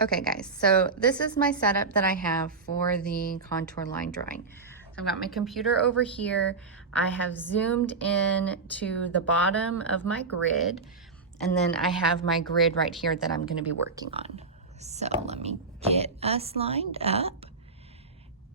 Okay guys, so this is my setup that I have for the contour line drawing. So I've got my computer over here. I have zoomed in to the bottom of my grid, and then I have my grid right here that I'm gonna be working on. So let me get us lined up.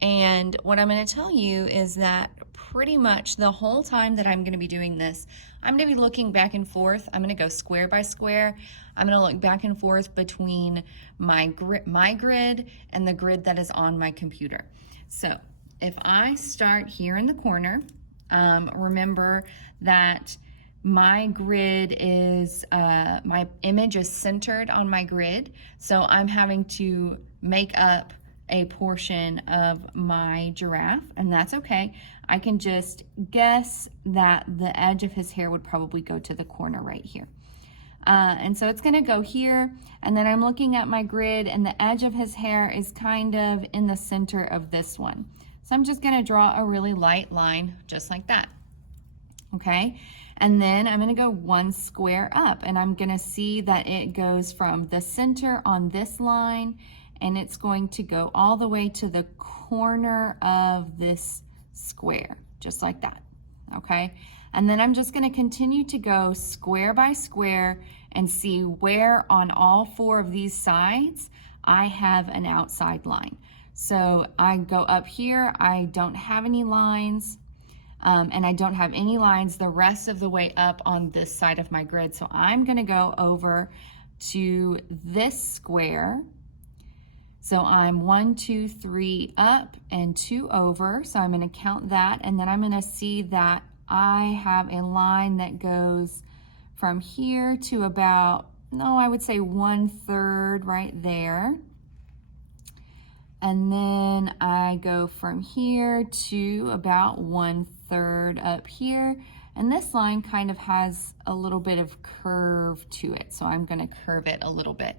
And what I'm going to tell you is that pretty much the whole time that I'm going to be doing this, I'm going to be looking back and forth. I'm going to go square by square. I'm going to look back and forth between my grid and the grid that is on my computer. So if I start here in the corner, remember that my grid is, my image is centered on my grid. So I'm having to make up a portion of my giraffe, and that's okay. I can just guess that the edge of his hair would probably go to the corner right here. And so it's gonna go here, and then I'm looking at my grid, and the edge of his hair is kind of in the center of this one. So I'm just gonna draw a really light line, just like that, okay? And then I'm gonna go one square up, and I'm gonna see that it goes from the center on this line, and it's going to go all the way to the corner of this square, just like that, okay? And then I'm just gonna continue to go square by square and see where on all four of these sides I have an outside line. So I go up here, I don't have any lines, and I don't have any lines the rest of the way up on this side of my grid. So I'm gonna go over to this square. So I'm 1, 2, 3 up and 2 over. So I'm gonna count that, and then I'm gonna see that I have a line that goes from here to about, I would say 1/3 right there. And then I go from here to about 1/3 up here. And this line kind of has a little bit of curve to it. So I'm gonna curve it a little bit.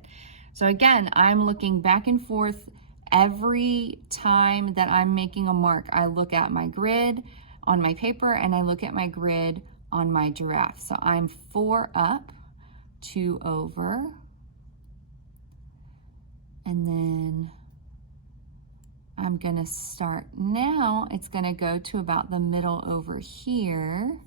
So again, I'm looking back and forth every time that I'm making a mark. I look at my grid on my paper, and I look at my grid on my giraffe. So I'm 4 up, 2 over, and then I'm gonna start now. It's gonna go to about the middle over here.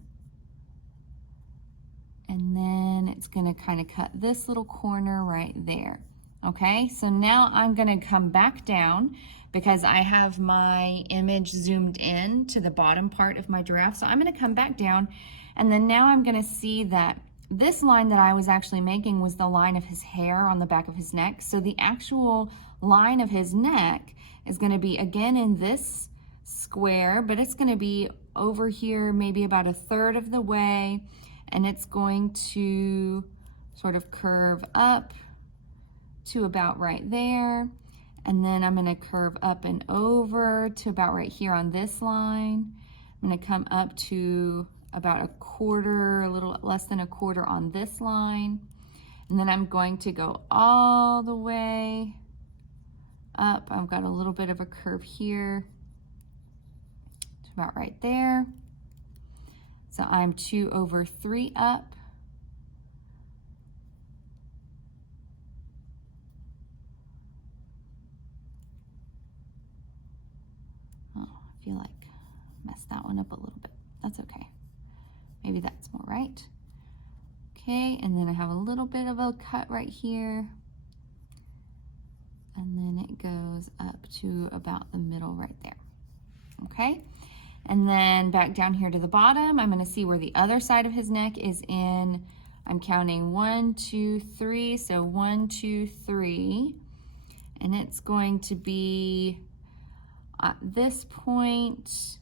And then it's gonna kind of cut this little corner right there. Okay, so now I'm gonna come back down because I have my image zoomed in to the bottom part of my giraffe. So I'm gonna come back down, and then now I'm gonna see that this line that I was actually making was the line of his hair on the back of his neck. So the actual line of his neck is gonna be again in this square, but it's gonna be over here maybe about 1/3 of the way, and it's going to sort of curve up to about right there. And then I'm gonna curve up and over to about right here on this line. I'm gonna come up to about 1/4, a little less than 1/4 on this line. And then I'm going to go all the way up. I've got a little bit of a curve here to about right there. So I'm 2 over 3 up. I feel like I messed that one up a little bit. That's okay. Maybe that's more right. Okay, and then I have a little bit of a cut right here. And then it goes up to about the middle right there. Okay, and then back down here to the bottom, I'm gonna see where the other side of his neck is in. I'm counting 1, 2, 3, so 1, 2, 3. And it's going to be at this point,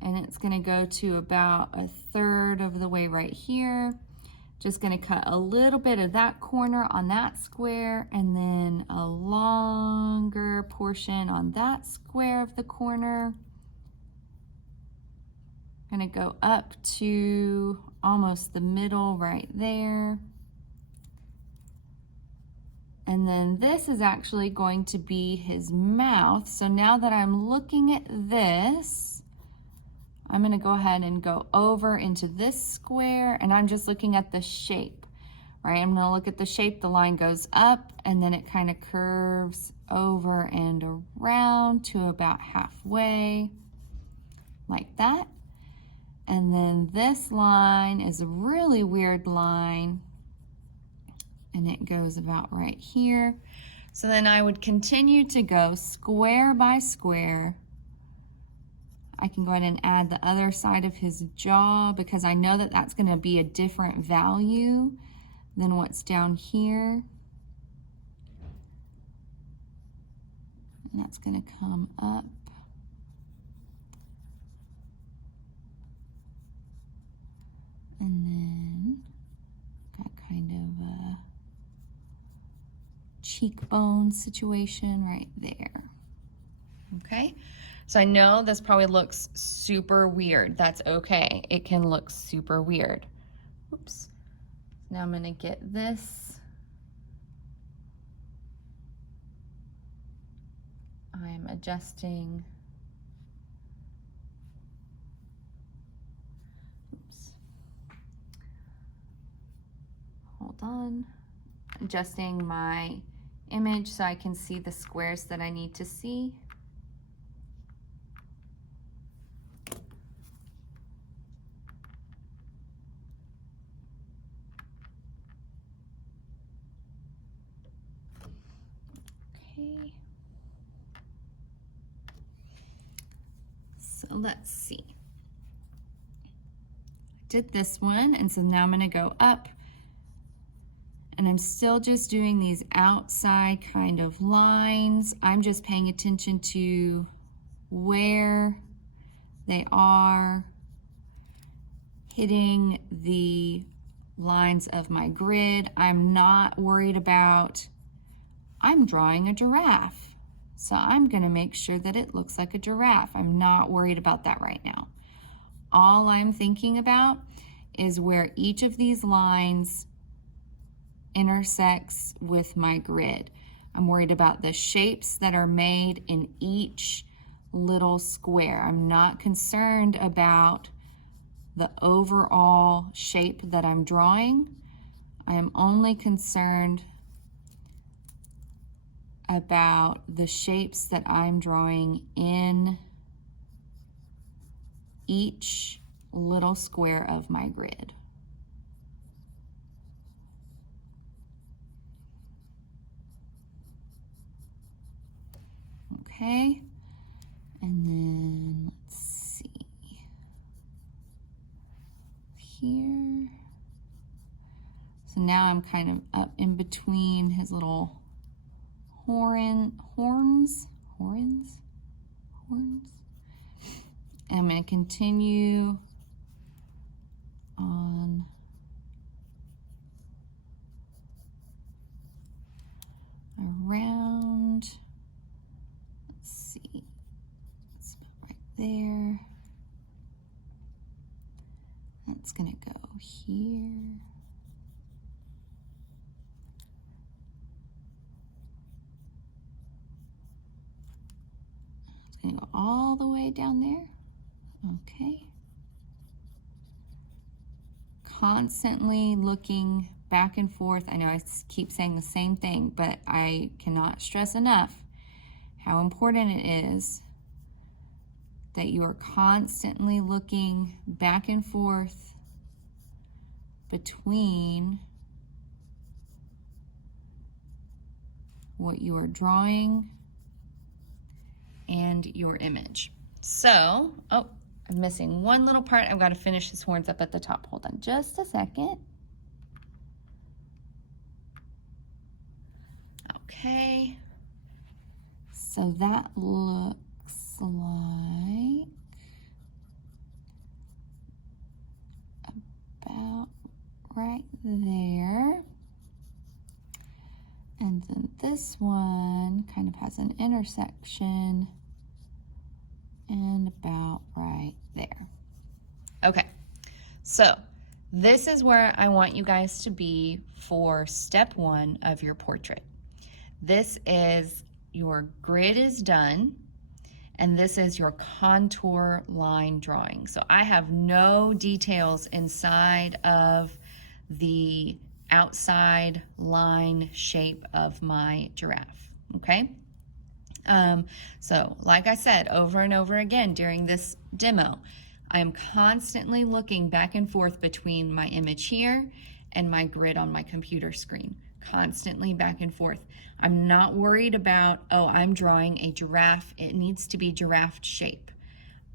and it's gonna go to about 1/3 of the way right here. Just gonna cut a little bit of that corner on that square, and then a longer portion on that square of the corner. Gonna go up to almost the middle right there. And then this is actually going to be his mouth. So now that I'm looking at this, I'm gonna go ahead and go over into this square, and I'm just looking at the shape right? I'm gonna look at the shape. The line goes up and then it kind of curves over and around to about halfway, like that. And then this line is a really weird line, and it goes about right here. So then I would continue to go square by square. I can go ahead and add the other side of his jaw because I know that that's going to be a different value than what's down here. And that's going to come up. And then got kind of a cheekbone situation right there. Okay, so I know this probably looks super weird. That's okay. It can look super weird. Oops. Now I'm gonna get this. I'm adjusting. Oops. Hold on. Adjusting my image so I can see the squares that I need to see. Okay. So let's see. I did this one, and so now I'm going to go up. And I'm still just doing these outside kind of lines. I'm just paying attention to where they are hitting the lines of my grid. I'm not worried about, I'm drawing a giraffe. So I'm gonna make sure that it looks like a giraffe. I'm not worried about that right now. All I'm thinking about is where each of these lines intersects with my grid. I'm worried about the shapes that are made in each little square. I'm not concerned about the overall shape that I'm drawing. I am only concerned about the shapes that I'm drawing in each little square of my grid. Okay, and then let's see here. So now I'm kind of up in between his little horns. And I'm going to continue on around. Let's see, it's about right there. That's going to go here. It's going to go all the way down there. Okay. Constantly looking back and forth. I know I keep saying the same thing, but I cannot stress enough how important it is that you are constantly looking back and forth between what you are drawing and your image. So, oh, I'm missing one little part. I've got to finish his horns up at the top. Hold on just a second. Okay. So that looks like about right there. And then this one kind of has an intersection and about right there. Okay, so this is where I want you guys to be for step one of your portrait. This is your grid is done, and this is your contour line drawing. So I have no details inside of the outside line shape of my giraffe, okay? So like I said, over and over again during this demo, I'm constantly looking back and forth between my image here and my grid on my computer screen, constantly back and forth. I'm not worried about, oh, I'm drawing a giraffe. It needs to be giraffe shape.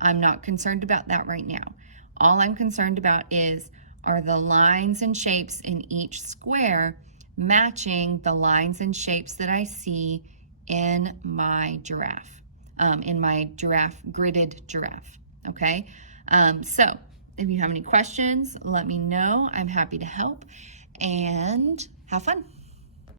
I'm not concerned about that right now. All I'm concerned about is, are the lines and shapes in each square matching the lines and shapes that I see in my giraffe, gridded giraffe, okay? So if you have any questions, let me know. I'm happy to help, and have fun.